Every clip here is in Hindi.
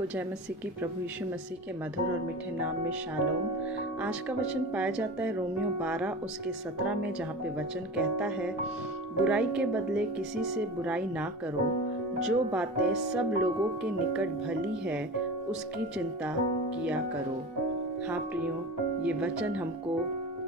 को जय मसीह की। प्रभु यीशु मसीह के मधुर और मीठे नाम में शालोम। आज का वचन पाया जाता है रोमियो 12 उसके 17 में, जहाँ पे वचन कहता है, बुराई के बदले किसी से बुराई ना करो, जो बातें सब लोगों के निकट भली है उसकी चिंता किया करो। हाँ प्रियो, ये वचन हमको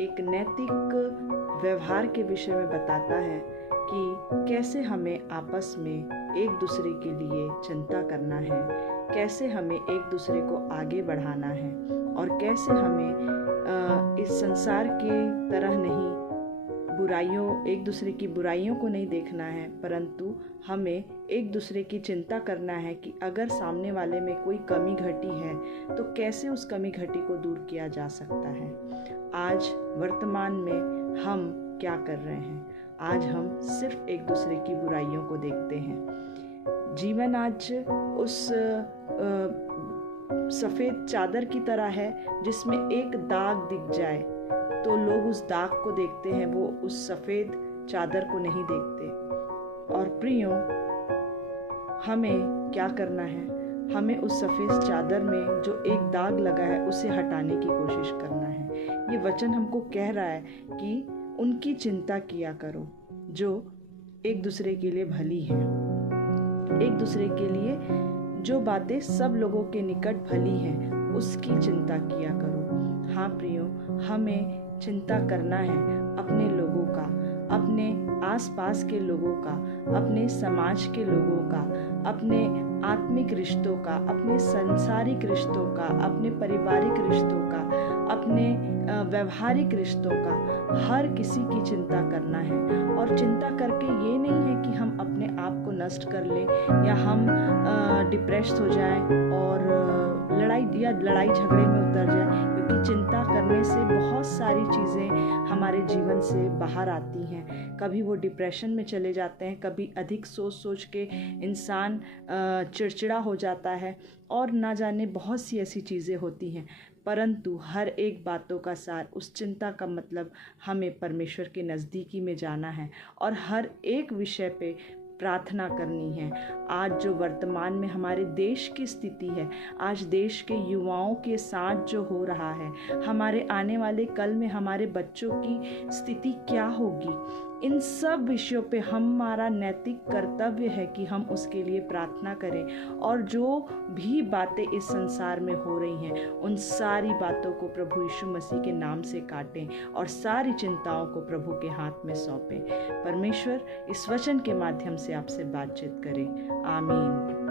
एक नैतिक व्यवहार के विषय में बताता है कि कैसे हमें आपस में एक दूसरे के लिए चिंता करना है, कैसे हमें एक दूसरे को आगे बढ़ाना है और कैसे हमें इस संसार के तरह नहीं एक दूसरे की बुराइयों को नहीं देखना है, परंतु हमें एक दूसरे की चिंता करना है कि अगर सामने वाले में कोई कमी घटी है तो कैसे उस कमी घटी को दूर किया जा सकता है। आज वर्तमान में हम क्या कर रहे हैं? आज हम सिर्फ एक दूसरे की बुराइयों को देखते हैं। जीवन आज उस सफ़ेद चादर की तरह है जिसमें एक दाग दिख जाए तो लोग उस दाग को देखते हैं, वो उस सफ़ेद चादर को नहीं देखते। और प्रियो, हमें क्या करना है? हमें उस सफ़ेद चादर में जो एक दाग लगा है उसे हटाने की कोशिश करना है। ये वचन हमको कह रहा है कि उनकी चिंता किया करो जो एक दूसरे के लिए भली है, एक दूसरे के लिए जो बातें सब लोगों के निकट भली हैं उसकी चिंता किया करो। हाँ प्रियो, हमें चिंता करना है अपने लोगों का, अपने आसपास के लोगों का, अपने समाज के लोगों का, अपने आत्मिक रिश्तों का, अपने सांसारिक रिश्तों का, अपने पारिवारिक रिश्तों का, अपने व्यवहारिक रिश्तों का, हर किसी की चिंता करना है। और चिंता करके ये नहीं है कि हम अपने आप को नष्ट कर लें या हम डिप्रेस्ड हो जाएं और लड़ाई झगड़े में उतर जाएं, क्योंकि चिंता करने से बहुत सारी चीज़ें हमारे जीवन से बाहर आती हैं। कभी वो डिप्रेशन में चले जाते हैं, कभी अधिक सोच के इंसान चिड़चिड़ा हो जाता है और ना जाने बहुत सी ऐसी चीज़ें होती हैं। परंतु हर एक बातों का सार, उस चिंता का मतलब हमें परमेश्वर के नज़दीकी में जाना है और हर एक विषय पे प्रार्थना करनी है। आज जो वर्तमान में हमारे देश की स्थिति है, आज देश के युवाओं के साथ जो हो रहा है, हमारे आने वाले कल में हमारे बच्चों की स्थिति क्या होगी, इन सब विषयों पे हमारा नैतिक कर्तव्य है कि हम उसके लिए प्रार्थना करें और जो भी बातें इस संसार में हो रही हैं उन सारी बातों को प्रभु यीशु मसीह के नाम से काटें और सारी चिंताओं को प्रभु के हाथ में सौंपें। परमेश्वर इस वचन के माध्यम से आपसे बातचीत करें। आमीन।